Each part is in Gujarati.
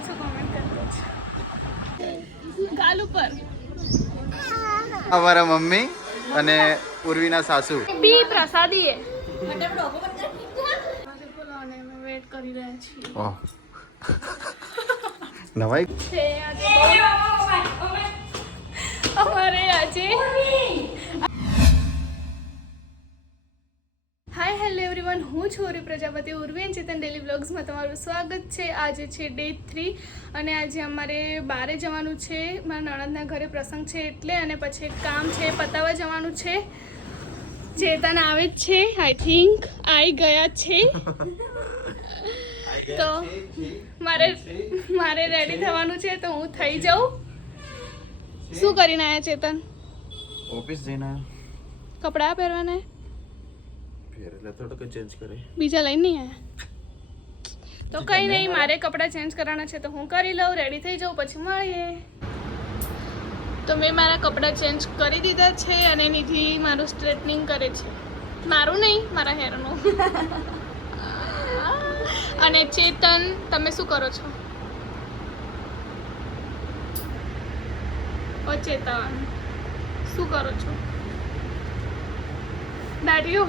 લાગો છો કોમેન્ટ કરજો ગાલ ઉપર. અમારા મમ્મી અને ઉર્વીના સાસુ. પી પ્રસાદી એ વેટ કરી રહ્યા છીએ ઓહ. નવાઈ? છે આજે અમારે આજે એવરીવન હું છું ઓરી પ્રજાપતિ ઉર્વેન ચેતન ડેલી વ્લોગ્સમાં તમારું સ્વાગત છે. આજે છે ડે થ્રી અને આજે અમારે બહારે જવાનું છે. મારા નણંદના ઘરે પ્રસંગ છે એટલે અને પછી કામ છે પતાવવા જવાનું છે. ચેતન આવે જ છે આઈ થિંક આવી ગયા છે તો મારે મારે રેડી થવાનું છે તો હું થઈ જાઉં. શું કરીને આવ્યા ચેતન? ઓફિસ જઈને કપડાં પહેરવાના? ફેર એટલે થોડુંક ચેન્જ કરે બીજા લઈ નહીં આયા? તો કંઈ નહીં મારે કપડાં ચેન્જ કરવાના છે તો હું કરી લઉં રેડી થઈ જાઉં પછી મળીએ. તો મેં મારા કપડાં ચેન્જ કરી દીધા છે અને નિધિ મારું સ્ટ્રેટનિંગ કરે છે. મારું નહીં મારા હેરનું. અને ચેતન તમે શું કરો છો? ઓ ચેતન શું કરો છો? દાઢીઓ.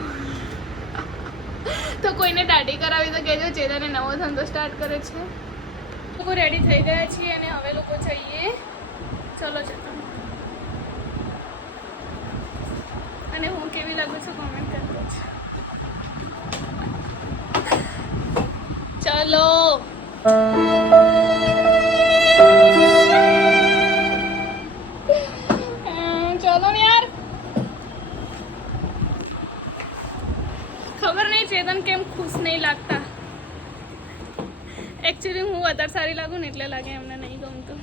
તો કોઈને દાઢી કરાવી તો કહેજો ચેતાને નવો ધંધો સ્ટાર્ટ કરે છે. લોકો રેડી થઈ ગયા છીએ અને હવે લોકો જઈએ. ચલો ચલો અને હું કેવી લાગુ છું કોમેન્ટ છું ચલો. ખબર નહીં ચેતન કેમ ખુશ નહીં લાગતા એકચ્યુઅલી હું વધારે સારી લાગુ ને એટલે લાગે એમને નહીં ગમતું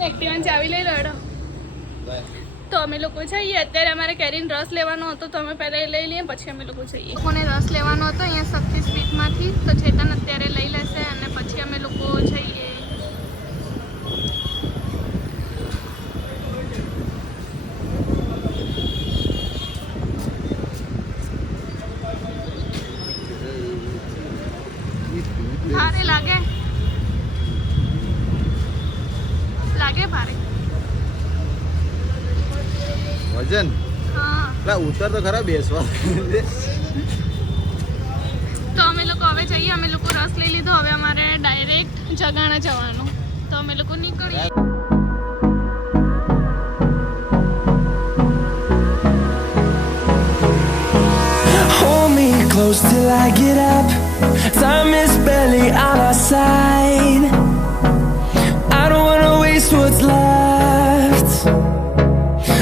એક્ટિવાન ચાવી લઈ લડો તો અમે લોકો જઈએ અત્યારે અમારે કેરીન રસ લેવાનો હતો તો અમે પહેલાં એ લઈ લઈએ પછી અમે લોકો જઈએ લોકોને રસ લેવાનો હતો અહીંયા શક્તિ સ્વીટમાંથી તો ચેતન અત્યારે લઈ લેશે અને પછી અમે લોકો જઈએ ભારે લાગે લાગે ભારે વજન હા એટલે તો ખરા બેસવા તો અમે લોકો હવે જઈએ અમે લોકો રસ લઈ લીધો હવે અમારે ડાયરેક્ટ જગાણા જવાનું તો અમે લોકો નીકળીએ close till I get up. Time is barely on our side. I don't wanna waste what's left.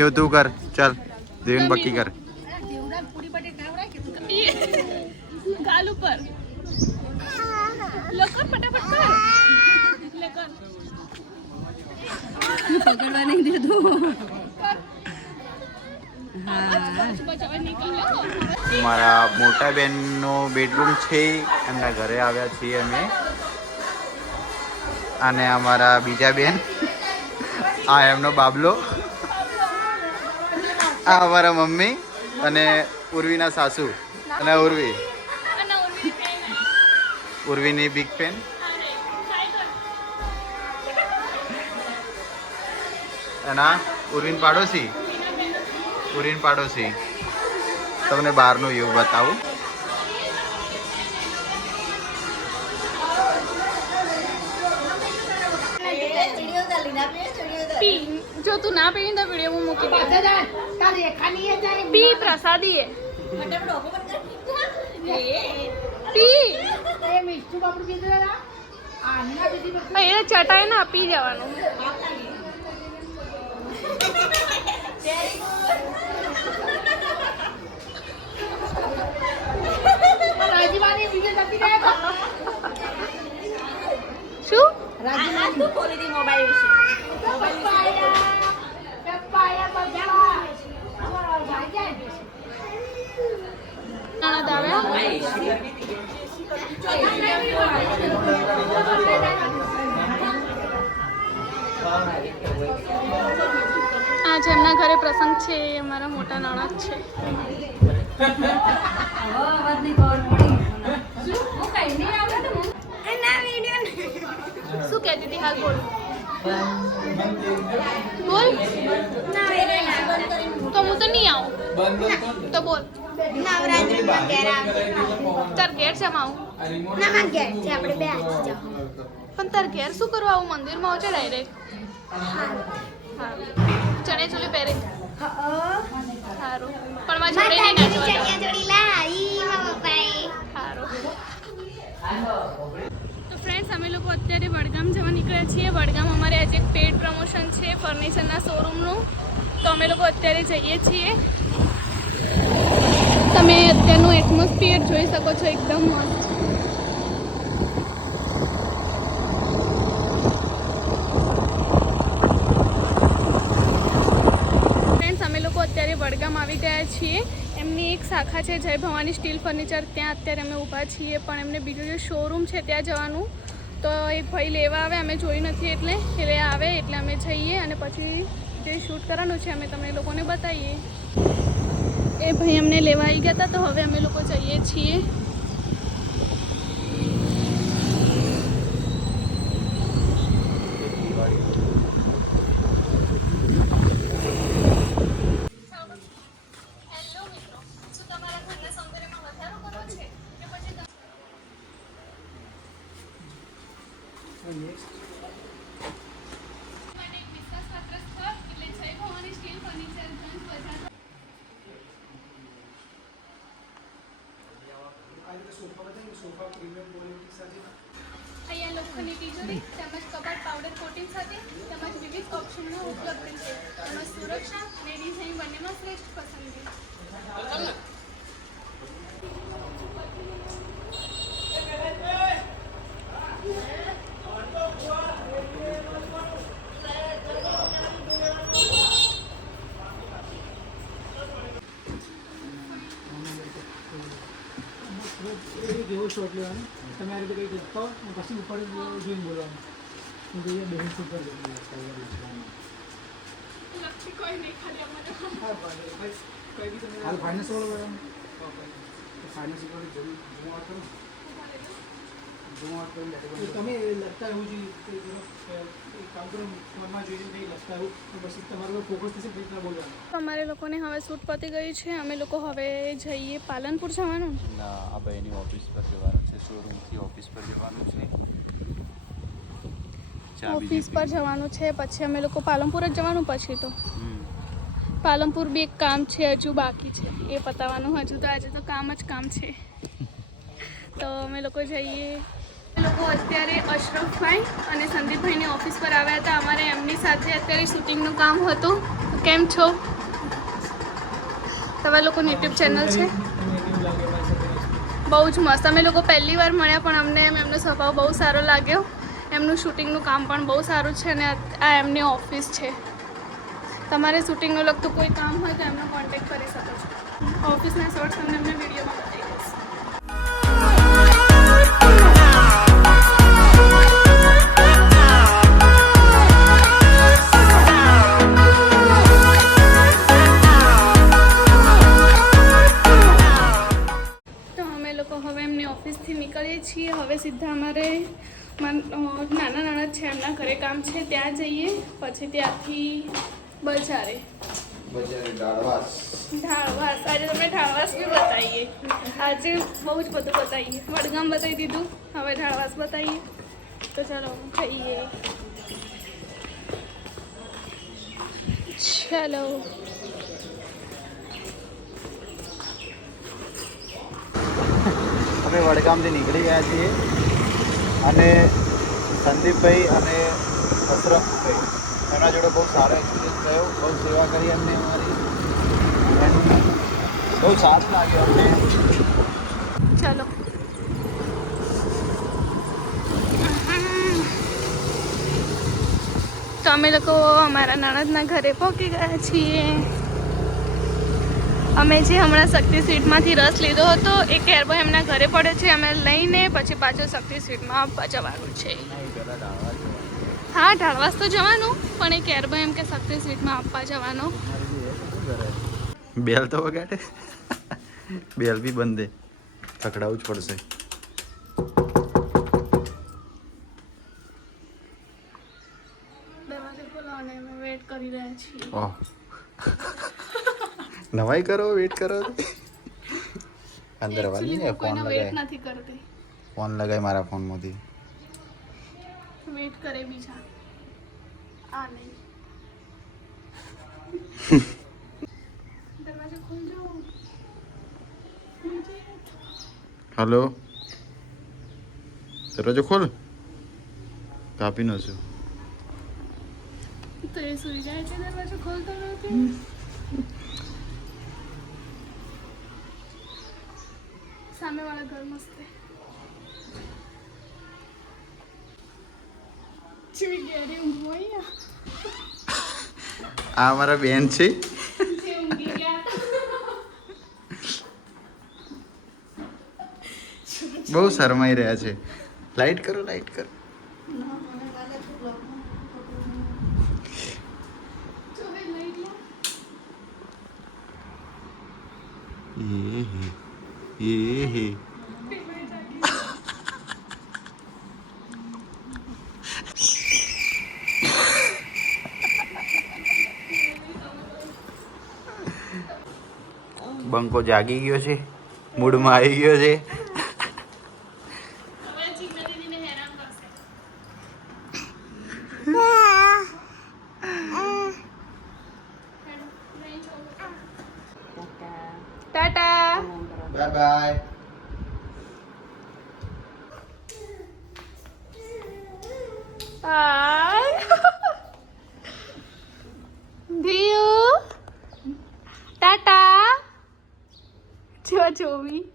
લે તું કર. ચાલ દેવીન બક્કી કર. ગાલ ઉપર. લો ફટાફટ કર. લે પકડવા નહીં દેતો મારા મોટા બેનનો બેડરૂમ છે એમના ઘરે આવ્યા છીએ અમે. અને અમારા બીજા બેન. આ એમનો બાબલો. આ અમારા મમ્મી અને ઉર્વીના સાસુ અને ઉર્વી. ઉર્વીની બિગ ફેન એના અને આ ઉર્વીન પાડોશી. ઉર્વીન પાડોશી. તમને બહારનું એવું બતાવું. ના પીવી તો વીડિયો હું મૂકી દઉં પી પ્રસાદી એ પી. એ ચટાય ના પી જવાનું શું? રાજીમાની ખોલી દી મોબાઈલ વિશે. મોબાઈલ છે, એ મારા મોટા નણદ છે. શું કહેતી હતી? હાલ બોલ. બોલ. તો હું તો નહીં આવું. તો બોલ. નવરાત્રિમાં ઘેર આવે આવું ના માં બે આજે પણ તાર ઘેર શું કરવા આવું? મંદિરમાં આવશે ડાયરેક્ટ હા. ચણે ચોલી પહેરે સારું પણ મારા જોડે નહીં નાચવા જવાનું. જોડી લાવી મારા પપ્પાએ સારું તો ફ્રેન્ડ્સ અમે લોકો અત્યારે વડગામ જવા નીકળ્યા છીએ. વડગામ અમારે આજે એક પેડ પ્રમોશન છે ફર્નિચરના શોરૂમનું તો અમે લોકો અત્યારે જઈએ છીએ. તમે અત્યારનું એટમોસ્ફિયર જોઈ શકો છો એકદમ મસ્ત ફ્રેન્ડ્સ અમે લોકો અત્યારે વડગામ આવી ગયા છીએ. એમની એક શાખા છે જય ભવાની સ્ટીલ ફર્નિચર. ત્યાં અત્યારે અમે ઊભા છીએ, પણ એમને બીજું જે શોરૂમ છે ત્યાં જવાનું. તો એક ભાઈ લેવા આવે, અમે જોઈ નથી એટલે. એટલે આવે એટલે અમે જઈએ અને પછી જે શૂટ કરવાનું છે, અમે તમને લોકોને બતાવીએ. એ ભાઈ અમને લેવા આવી ગયા હતા, તો હવે અમે લોકો જઈએ છીએ હેલો મિત્રો શું તમારા ઘરના સૌંદર્યમાં વધારો કરવો છે કે પછી તમે- માટે એક વિશ્વાસપાત્ર સ્થળ એટલે જય ભવાની સ્ટીલ ફર્નિચર ગંજ બજાર અહીંયા લોખંડની તિજોરી, તેમજ કબાટ પાવડર કોટિંગ સાથે, તેમજ વિવિધ ઓપ્શનો ઉપલબ્ધ છે. તેમજ સુરક્ષા અને ડિઝાઇન બંનેમાં શ્રેષ્ઠ પસંદગી એક એવો શોટ લેવાનો તમે અને પછી ઉપર જોઈને બોલવાનું. હું કરી નહીં ખાલી અમારે હાલ ફાઇનાન્સ વાળો ફાઇનાન્સ વાળો જરૂર હું વાત કરું? તમે લખતા એવું જોઈએ તો લોકોને હવે શૂટ પતી ગયું છે અમે લોકો હવે જઈએ પાલનપુર જવાનું. ના આ ભાઈની ઓફિસ પર જવાનું. શોરૂમથી ઓફિસ પર જવાનું છે. ઓફિસ પર જવાનું છે પછી અમે લોકો પાલનપુર જ જવાનું પછી તો. પાલનપુર બી એક કામ છે હજુ બાકી છે. એ પતાવવાનું હજુ તો આજે તો કામ જ કામ છે. તો અમે લોકો જઈએ. લોકો અત્યારે અશરફભાઈ અને સંદીપભાઈની ઓફિસ પર આવ્યા હતા. અમારે એમની સાથે અત્યારે શૂટિંગનું કામ હતું. કેમ છો? તમારા લોકોની યુટ્યુબ ચેનલ છે તમને કેવું લાગે મારી સાથે બહુ જ મસ્ત. અમે લોકો પહેલી વાર મળ્યા, પણ અમને એમ, એમનો સ્વભાવ બહુ સારો લાગ્યો. એમનું શૂટિંગનું કામ પણ બહુ સારું છે અને આ એમની ઓફિસ છે. તમારે શૂટિંગનું લગતું કોઈ કામ હોય તો એમનો કોન્ટેક્ટ કરી શકો છો. ઓફિસના શોર્ટ્સ તમને અમને વિડીયોમાં નીકળીએ છીએ. હવે સીધા અમારે નાના નાના છે એમના ઘરે કામ છે ત્યાં જઈએ. પછી ત્યાંથી બજારે. બજારે ઢાળવાસ. આજે તમને ઢાળવાસ બી બતાવીએ. આજે બહુ જ બધું બતાવીએ. વડગામ બતાવી દીધું. હવે ઢાળવાસ બતાવીએ. તો ચાલો જઈએ ચલો. અમે વડગામથી નીકળી ગયા છીએ. અને સંદીપભાઈ અને અશરફભાઈ. એમના જોડે બહુ સારો એક્સપિરિયન્સ થયો. બહુ સેવા કરી અમને અમારી. બહુ સારું લાગ્યું અમને. ચલો. તો અમે લોકો અમારા નણદના ઘરે પહોંચી ગયા છીએ. અમે જે હમણાં શક્તિ સ્વીટમાંથી રસ લીધો હતો એ કેરબો એમના ઘરે પડ્યો છે અમે લઈને પછી પાછો શક્તિ સ્વીટમાં આપવા જવાનું છે. હા ઢાળવાસ તો જવાનું પણ એ કેરબો એમ કે શક્તિ સ્વીટમાં આપવા જવાનો. બેલ તો વગાડે. બેલ બી બંધે. પકડાવું જ પડશે. વેટ કરી રહ્યા છીએ. ઓહ નવાઈ કરો વેટ કરો. અંદર વાલી ને ફોન લગાય. નથી કરતી. ફોન લગાય મારા ફોનમાંથી વેટ કરે બીજા. આ નહીં. દરવાજો ખોલજો. હલો દરવાજો ખોલ. કાપી નો છું તો એ સુઈ જાય છે દરવાજો ખોલતો નથી. સામે વાળા ઘર મસ્ત છે. આ અમારા બેન છે. બહુ શરમાઈ રહ્યા છે. લાઈટ કરો લાઈટ કરો. બંકો જાગી ગયો છે. મૂડમાં આવી ગયો છે. ટાટા બાય બાય હાય ધીયુ ટાટા જો જોવી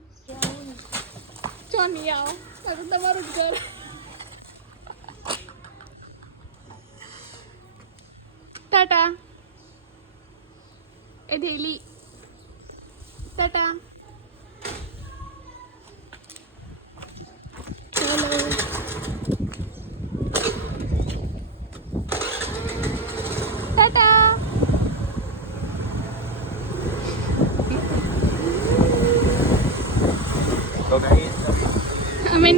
જો નહીં આવો મારું તમારું જ ઘર ટાટા એ ઢેલી ટાટા ચલો ટાટા તો ગાઈસ અમે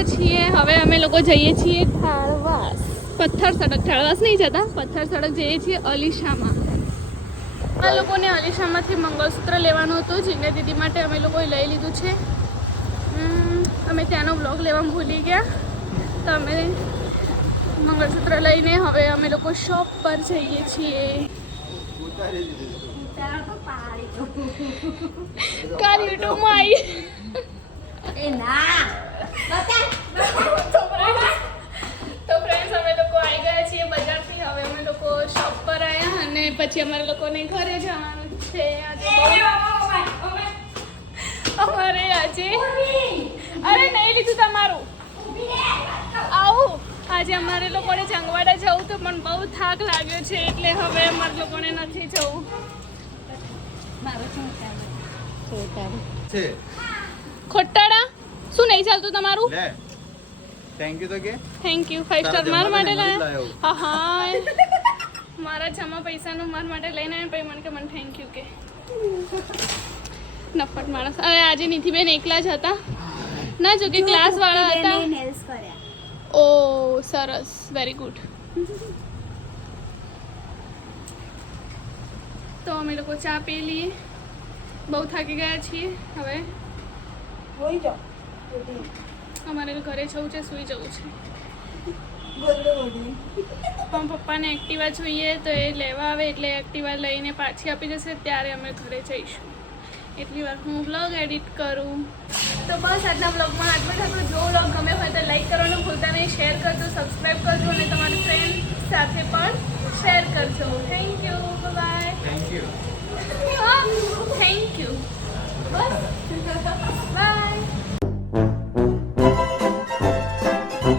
ગયા છીએ. હવે અમે લોકો જઈએ છીએ થાળવાસ પથ્થર સડક. થાળવાસ નહીં જતા પથ્થર સડક જઈએ છીએ અલીશામાં. આ લોકોને અલીશામાંથી મંગળસૂત્ર લેવાનું હતું જીને દીદી માટે અમે લોકોએ લઈ લીધું છે. હમ, અમે ત્યાંનો બ્લોગ લેવા ભૂલી ગયા. તો અમે મંગળસૂત્ર લઈને હવે અમે લોકો શોપ પર જઈએ છીએ. કાલ યુટ્યુબમાં આવી એ ના. તો ફ્રેન્ડ્સ અમે લોકો આવી ગયા છીએ બજારથી. હવે અમે લોકો શોપ પર આવ્યા અને પછી અમારે લોકોને ઘરે જવાનું છે આજે. અમારે આજે અરે નહીં લીધું તમારું. આવું. આજે અમારે લોકોને જંગવાડા જવું તો પણ બહુ થાક લાગ્યો છે એટલે હવે અમારે લોકોને નથી જવું. છે. ખોટાડા? શું નહીં ચાલતું તમારું? લે. થેન્ક યુ તો કે. થેન્ક યુ ફાઈવ સ્ટાર તારા મારા જમવા માટે માટે લાયા. હા હા મારા જમા પૈસાનું મારા માટે લઈને આવ્યા પછી મને કે મને થેન્ક યુ કે. નફટ માણસ. હવે આજે નીતિબેન એકલા જ હતા. ના જો કે ક્લાસ વાળા હતા. નેલ્સ કર્યા. ઓ સરસ. વેરી ગુડ તો અમે લોકો ચા પી લઈએ બહુ થાકી ગયા છીએ. હવે હોઈ જાઓ. અમારે ઘરે જવું છે સૂઈ જવું છે. પણ પપ્પાને એક્ટિવા જોઈએ તો એ લેવા આવે એટલે એક્ટિવા લઈને પાછી આપી જશે ત્યારે અમે ઘરે જઈશું. એટલી વાર હું બ્લોગ એડિટ કરું. તો બસ આજના બ્લોગમાં આટલું જ હતું. જો બ્લોગ ગમે હોય તો લાઈક કરવાનું ભૂલતા નહીં શેર કરજો સબસ્ક્રાઈબ કરજો અને તમારી ફ્રેન્ડ સાથે પણ શેર કરજો. Thank you bye thank you thank you